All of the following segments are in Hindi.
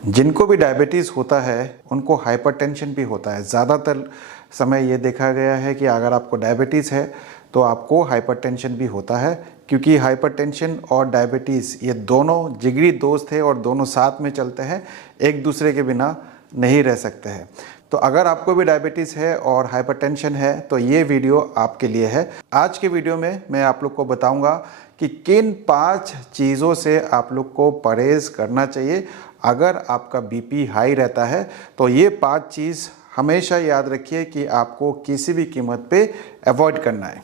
जिनको भी डायबिटीज़ होता है उनको हाइपरटेंशन भी होता है। ज़्यादातर समय ये देखा गया है कि अगर आपको डायबिटीज़ है तो आपको हाइपरटेंशन भी होता है, क्योंकि हाइपरटेंशन और डायबिटीज़ ये दोनों जिगरी दोस्त हैं और दोनों साथ में चलते हैं, एक दूसरे के बिना नहीं रह सकते हैं। तो अगर आपको भी डायबिटीज़ है और हाइपरटेंशन है तो ये वीडियो आपके लिए है। आज के वीडियो में मैं आप लोग को बताऊंगा कि किन 5 चीज़ों से आप लोग को परहेज़ करना चाहिए अगर आपका बीपी हाई रहता है। तो ये 5 चीज़ हमेशा याद रखिए कि आपको किसी भी कीमत पे अवॉइड करना है।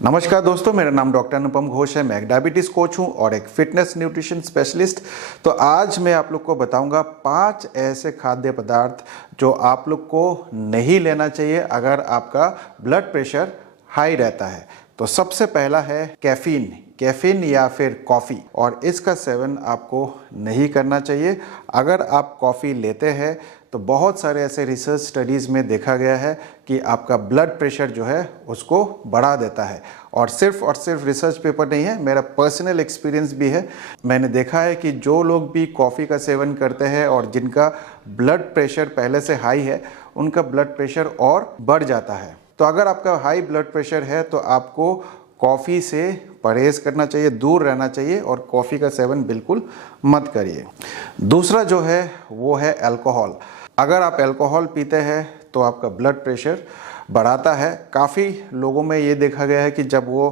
नमस्कार दोस्तों, मेरा नाम डॉक्टर अनुपम घोष है। मैं एक डायबिटीज़ कोच हूं और एक फिटनेस न्यूट्रिशन स्पेशलिस्ट। तो आज मैं आप लोग को बताऊंगा 5 ऐसे खाद्य पदार्थ जो आप लोग को नहीं लेना चाहिए अगर आपका ब्लड प्रेशर हाई रहता है। तो सबसे पहला है कैफीन या फिर कॉफ़ी, और इसका सेवन आपको नहीं करना चाहिए। अगर आप कॉफ़ी लेते हैं तो बहुत सारे ऐसे रिसर्च स्टडीज़ में देखा गया है कि आपका ब्लड प्रेशर जो है उसको बढ़ा देता है। और सिर्फ रिसर्च पेपर नहीं है, मेरा पर्सनल एक्सपीरियंस भी है। मैंने देखा है कि जो लोग भी कॉफ़ी का सेवन करते हैं और जिनका ब्लड प्रेशर पहले से हाई है, उनका ब्लड प्रेशर और बढ़ जाता है। तो अगर आपका हाई ब्लड प्रेशर है तो आपको कॉफ़ी से परहेज़ करना चाहिए, दूर रहना चाहिए और कॉफ़ी का सेवन बिल्कुल मत करिए। दूसरा जो है वो है अल्कोहल। अगर आप अल्कोहल पीते हैं तो आपका ब्लड प्रेशर बढ़ाता है। काफ़ी लोगों में ये देखा गया है कि जब वो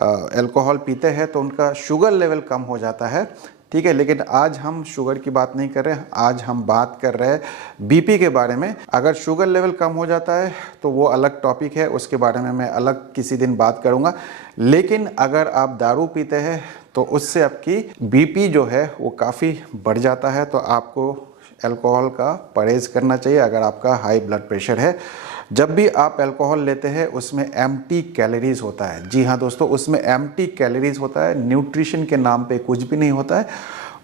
अल्कोहल पीते हैं तो उनका शुगर लेवल कम हो जाता है, ठीक है। लेकिन आज हम शुगर की बात नहीं कर रहे हैं, आज हम बात कर रहे हैं बीपी के बारे में। अगर शुगर लेवल कम हो जाता है तो वो अलग टॉपिक है, उसके बारे में मैं अलग किसी दिन बात करूंगा। लेकिन अगर आप दारू पीते हैं तो उससे आपकी बीपी जो है वो काफ़ी बढ़ जाता है। तो आपको अल्कोहल का परहेज़ करना चाहिए अगर आपका हाई ब्लड प्रेशर है। जब भी आप अल्कोहल लेते हैं उसमें एम्प्टी कैलोरीज होता है। जी हाँ दोस्तों, उसमें एम्प्टी कैलोरीज होता है, न्यूट्रिशन के नाम पे कुछ भी नहीं होता है।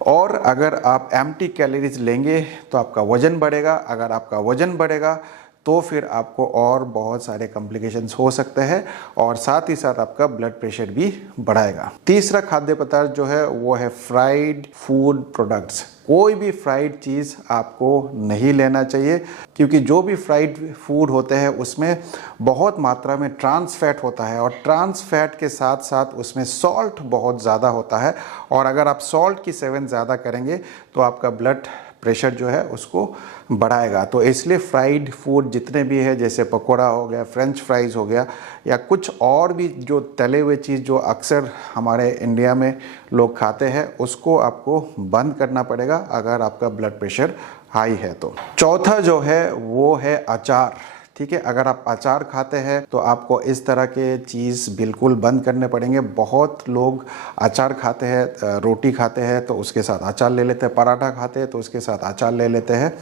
और अगर आप एम्प्टी कैलोरीज लेंगे तो आपका वज़न बढ़ेगा। अगर आपका वज़न बढ़ेगा तो फिर आपको और बहुत सारे कॉम्प्लिकेशंस हो सकते हैं और साथ ही साथ आपका ब्लड प्रेशर भी बढ़ाएगा। तीसरा खाद्य पदार्थ जो है वो है फ्राइड फूड प्रोडक्ट्स। कोई भी फ्राइड चीज़ आपको नहीं लेना चाहिए, क्योंकि जो भी फ्राइड फूड होते हैं उसमें बहुत मात्रा में ट्रांस फैट होता है और ट्रांस फैट के साथ साथ उसमें सॉल्ट बहुत ज़्यादा होता है। और अगर आप सॉल्ट की सेवन ज़्यादा करेंगे तो आपका ब्लड प्रेशर जो है उसको बढ़ाएगा। तो इसलिए फ्राइड फूड जितने भी है, जैसे पकोड़ा हो गया, फ्रेंच फ्राइज़ हो गया, या कुछ और भी जो तले हुए चीज़ जो अक्सर हमारे इंडिया में लोग खाते हैं, उसको आपको बंद करना पड़ेगा अगर आपका ब्लड प्रेशर हाई है तो। चौथा जो है वो है अचार, ठीक है। अगर आप अचार खाते हैं तो आपको इस तरह के चीज़ बिल्कुल बंद करने पड़ेंगे। बहुत लोग अचार खाते हैं, रोटी खाते हैं तो उसके साथ अचार ले लेते हैं, पराठा खाते हैं तो उसके साथ अचार ले लेते हैं।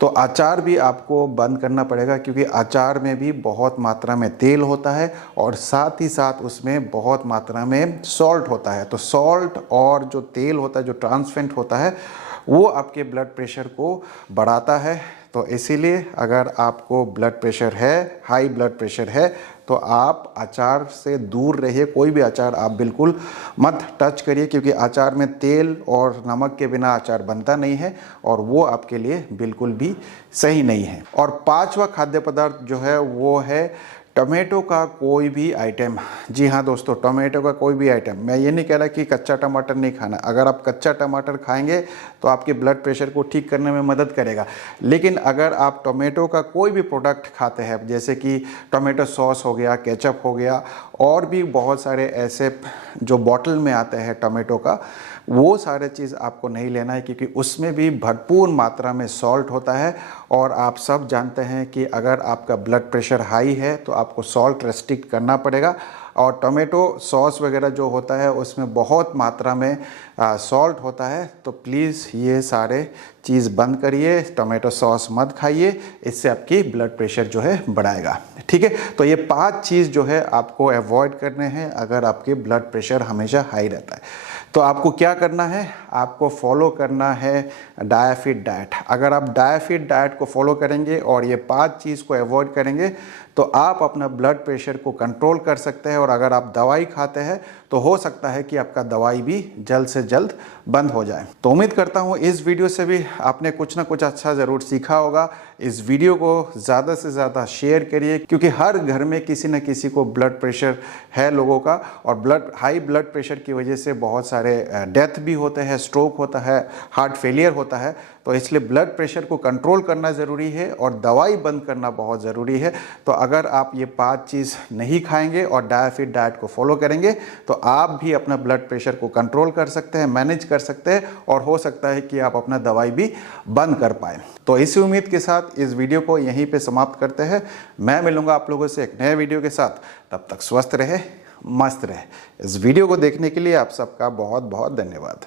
तो अचार भी आपको बंद करना पड़ेगा, क्योंकि अचार में भी बहुत मात्रा में तेल होता है और साथ ही साथ उसमें बहुत मात्रा में सॉल्ट होता है। तो सॉल्ट और जो तेल होता है, जो ट्रांसफैट होता है, वो आपके ब्लड प्रेशर को बढ़ाता है। तो इसीलिए अगर आपको ब्लड प्रेशर है, हाई ब्लड प्रेशर है, तो आप अचार से दूर रहिए। कोई भी अचार आप बिल्कुल मत टच करिए, क्योंकि अचार में तेल और नमक के बिना अचार बनता नहीं है और वो आपके लिए बिल्कुल भी सही नहीं है। और 5वां खाद्य पदार्थ जो है वो है टमाटो का कोई भी आइटम। जी हाँ दोस्तों, टमाटो का कोई भी आइटम। मैं ये नहीं कह रहा कि कच्चा टमाटर नहीं खाना। अगर आप कच्चा टमाटर खाएंगे तो आपके ब्लड प्रेशर को ठीक करने में मदद करेगा। लेकिन अगर आप टमाटो का कोई भी प्रोडक्ट खाते हैं, जैसे कि टमाटो सॉस हो गया, केचप हो गया, और भी बहुत सारे ऐसे जो बॉटल में आते हैं टमाटो का, वो सारे चीज़ आपको नहीं लेना है, क्योंकि उसमें भी भरपूर मात्रा में सॉल्ट होता है। और आप सब जानते हैं कि अगर आपका ब्लड प्रेशर हाई है तो आपको सॉल्ट रेस्ट्रिक्ट करना पड़ेगा। और टोमेटो सॉस वगैरह जो होता है उसमें बहुत मात्रा में सॉल्ट होता है। तो प्लीज़ ये सारे चीज़ बंद करिए, टोमेटो सॉस मत खाइए, इससे आपकी ब्लड प्रेशर जो है बढ़ाएगा, ठीक है। तो ये 5 चीज़ जो है आपको अवॉइड करने हैं अगर आपके ब्लड प्रेशर हमेशा हाई रहता है। तो आपको क्या करना है, आपको फॉलो करना है डायफिट डाइट। अगर आप डायफिट डाइट को फॉलो करेंगे और ये 5 चीज़ को अवॉइड करेंगे तो आप अपना ब्लड प्रेशर को कंट्रोल कर सकते हैं। और अगर आप दवाई खाते हैं तो हो सकता है कि आपका दवाई भी जल्द से जल्द बंद हो जाए। तो उम्मीद करता हूँ इस वीडियो से भी आपने कुछ ना कुछ अच्छा ज़रूर सीखा होगा। इस वीडियो को ज़्यादा से ज़्यादा शेयर करिए, क्योंकि हर घर में किसी न किसी को ब्लड प्रेशर है लोगों का, और हाई ब्लड प्रेशर की वजह से बहुत सारे डेथ भी होते हैं, स्ट्रोक होता है, हार्ट फेलियर होता है। तो इसलिए ब्लड प्रेशर को कंट्रोल करना ज़रूरी है और दवाई बंद करना बहुत ज़रूरी है। तो अगर आप ये 5 चीज़ नहीं खाएंगे और डायफिट डाइट को फॉलो करेंगे तो आप भी अपना ब्लड प्रेशर को कंट्रोल कर सकते हैं, मैनेज कर सकते हैं, और हो सकता है कि आप अपना दवाई भी बंद कर पाएँ। तो इसी उम्मीद के साथ इस वीडियो को यहीं पे समाप्त करते हैं। मैं मिलूंगा आप लोगों से एक नए वीडियो के साथ। तब तक स्वस्थ रहे, मस्त रहे। इस वीडियो को देखने के लिए आप सबका बहुत बहुत धन्यवाद।